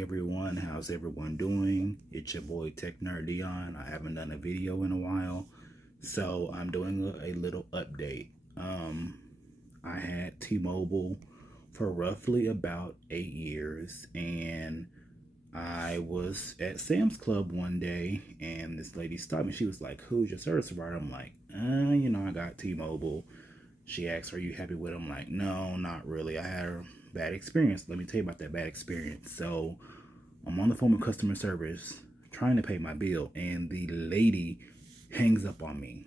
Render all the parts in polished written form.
everyone. How's everyone doing? It's your boy Tech Nerd Dion. I haven't done a video in a while, so I'm doing a little update. I had T-Mobile for roughly about 8 years, and I was at Sam's Club one day, and this lady stopped me. She was like, "Who's your service provider?" I'm like, I got T-Mobile." She asked, "Are you happy with it?" I'm like, "No, not really. I had a bad experience." Let me tell you about that bad experience. So I'm on the phone with customer service trying to pay my bill, and the lady hangs up on me.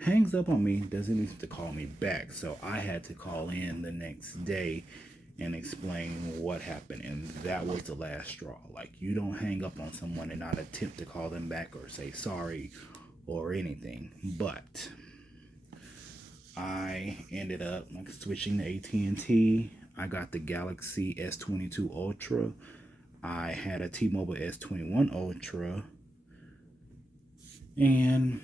Hangs up on me, doesn't even have to call me back. So I had to call in the next day and explain what happened, and that was the last straw. Like, you don't hang up on someone and not attempt to call them back or say sorry or anything. But I ended up switching to at&t. I got the Galaxy S22 Ultra. I had a T-Mobile S21 Ultra, and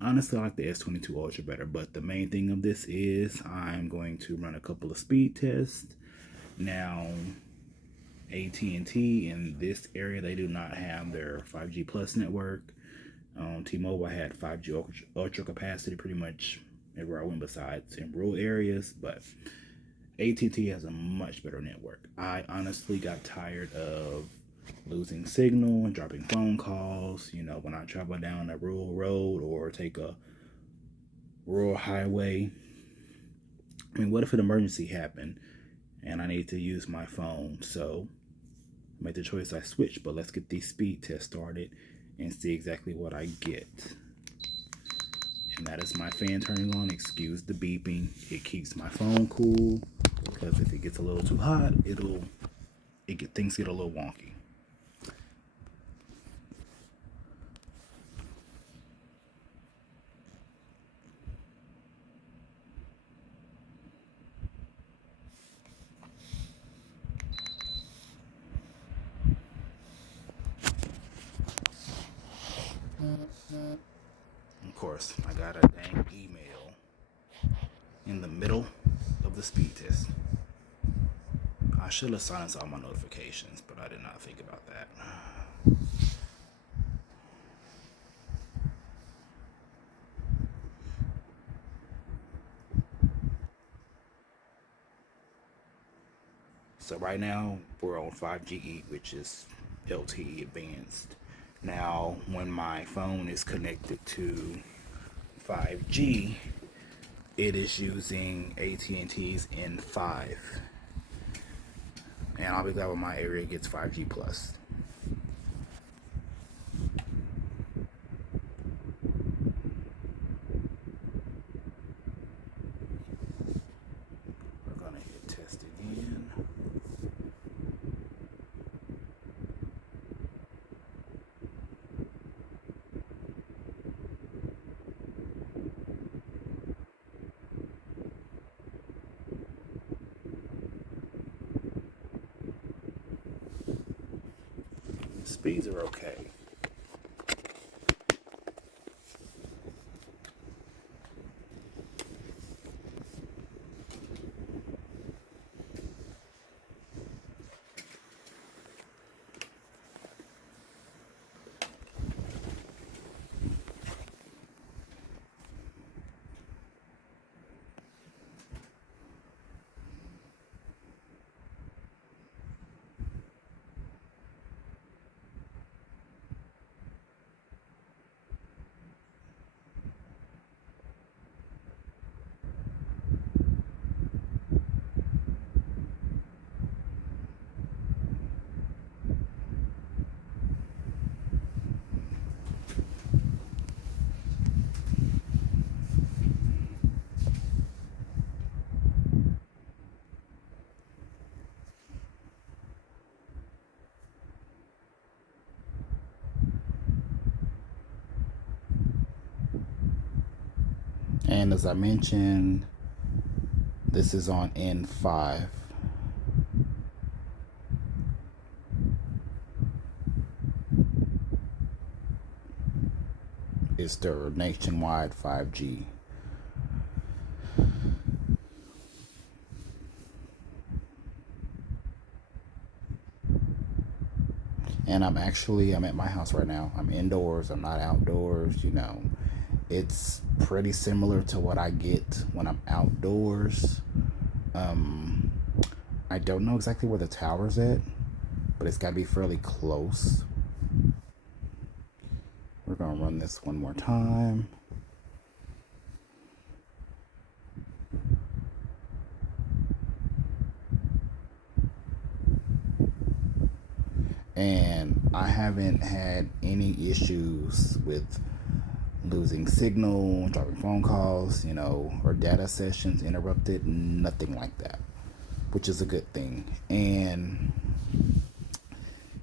honestly, I like the S22 Ultra better. But the main thing of this is I'm going to run a couple of speed tests. Now, at&t in this area, they do not have their 5G Plus network. T-Mobile, I had 5G Ultra capacity pretty much everywhere I went besides in rural areas, but at&t has a much better network. I honestly got tired of losing signal and dropping phone calls. When I travel down a rural road or take a rural highway, what if an emergency happened and I need to use my phone? So I made the choice, I switched. But let's get these speed tests started and see exactly what I get. And that is my fan turning on. Excuse the beeping. It keeps my phone cool, because if it gets a little too hot, things get a little wonky. Of course, I got a dang email in the middle of the speed test. I should have silenced all my notifications, but I did not think about that. So right now we're on 5G, which is LTE advanced. Now, when my phone is connected to 5G, it is using at&t's N5, and I'll be glad when my area gets 5G plus. We're gonna hit test again. Speeds are okay. And as I mentioned, this is on N5. It's their nationwide 5G. And I'm at my house right now. I'm indoors, I'm not outdoors, you know. It's pretty similar to what I get when I'm outdoors. I don't know exactly where the tower's at, but it's got to be fairly close. We're going to run this one more time. And I haven't had any issues with losing signal, dropping phone calls, you know, or data sessions interrupted, nothing like that, which is a good thing. And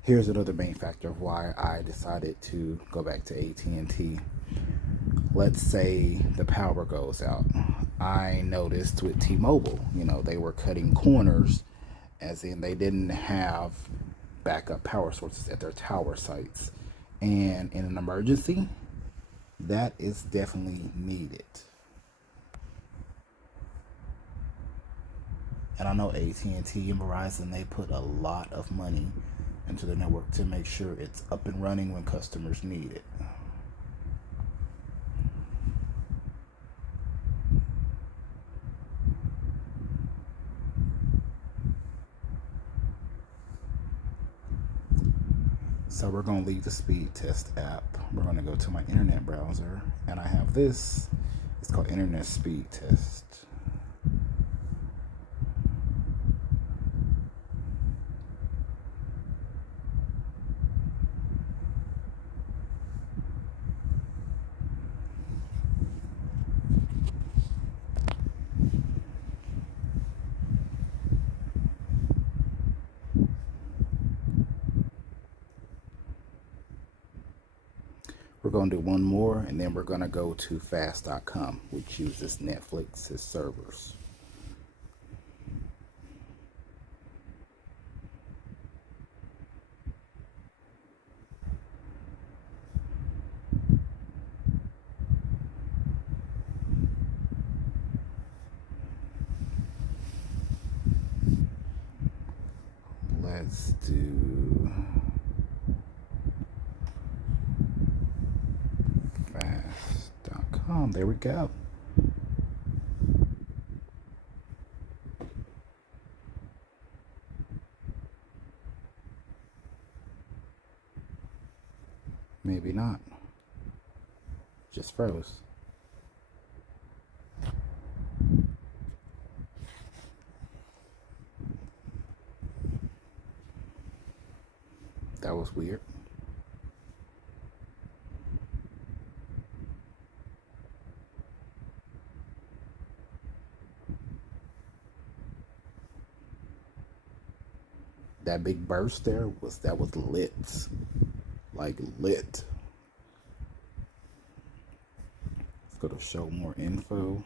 here's another main factor of why I decided to go back to at&t. Let's say the power goes out. I noticed with T-Mobile, you know, they were cutting corners, as in they didn't have backup power sources at their tower sites. And in an emergency, that is definitely needed. And I know at&t and Verizon, they put a lot of money into the network to make sure it's up and running when customers need it. So we're going to leave the speed test app. We're going to go to my internet browser, and I have this. It's called Internet Speed Test. We're going to do one more, and then we're going to go to fast.com, which uses Netflix's servers. Let's do fast.com. There we go. Maybe not. Just froze. That was weird. That big burst there was lit. Like lit. Let's go to show more info.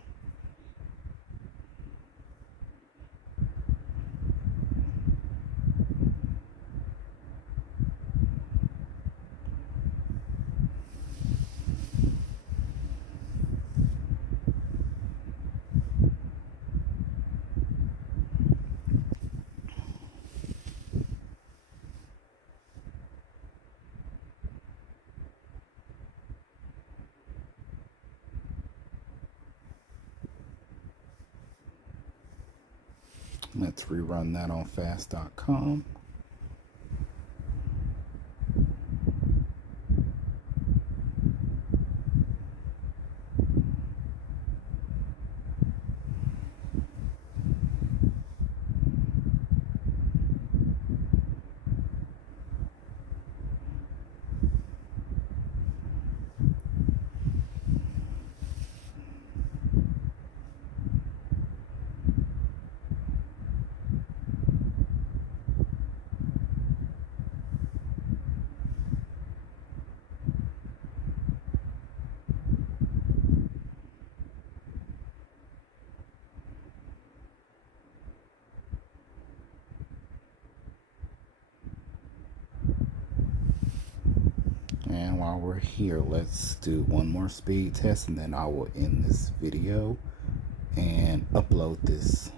Let's rerun that on fast.com. And while we're here, let's do one more speed test, and then I will end this video and upload this.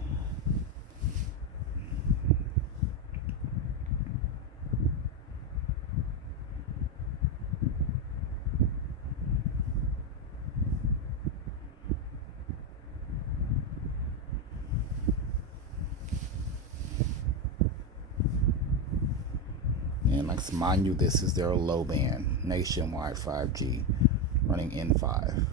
mind you, this is their low band nationwide 5G running N5.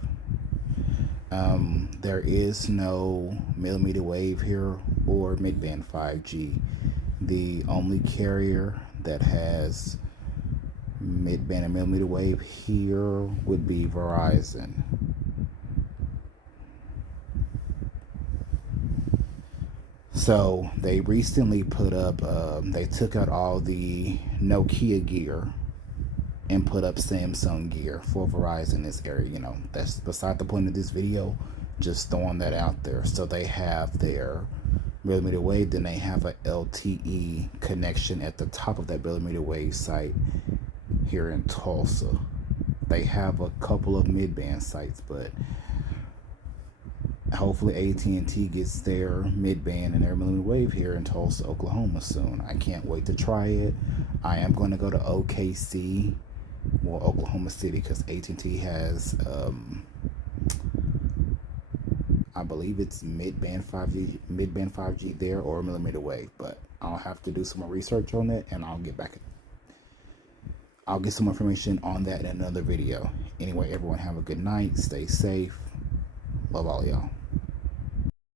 There is no millimeter wave here or mid-band 5G. The only carrier that has mid-band and millimeter wave here would be Verizon. So they recently put up, they took out all the Nokia gear and put up Samsung gear for Verizon in this area. You know, that's beside the point of this video, just throwing that out there. So they have their millimeter wave, then they have a LTE connection at the top of that millimeter wave site here in Tulsa. They have a couple of mid-band sites, but hopefully at&t gets their mid-band and their millimeter wave here in Tulsa, Oklahoma soon. I can't wait to try it. I am going to go to OKC, well, Oklahoma City, because at&t has I believe it's mid-band 5G there, or millimeter wave, but I'll have to do some more research on that, and I'll get some information on that in another video. Anyway, everyone have a good night, stay safe, love all y'all.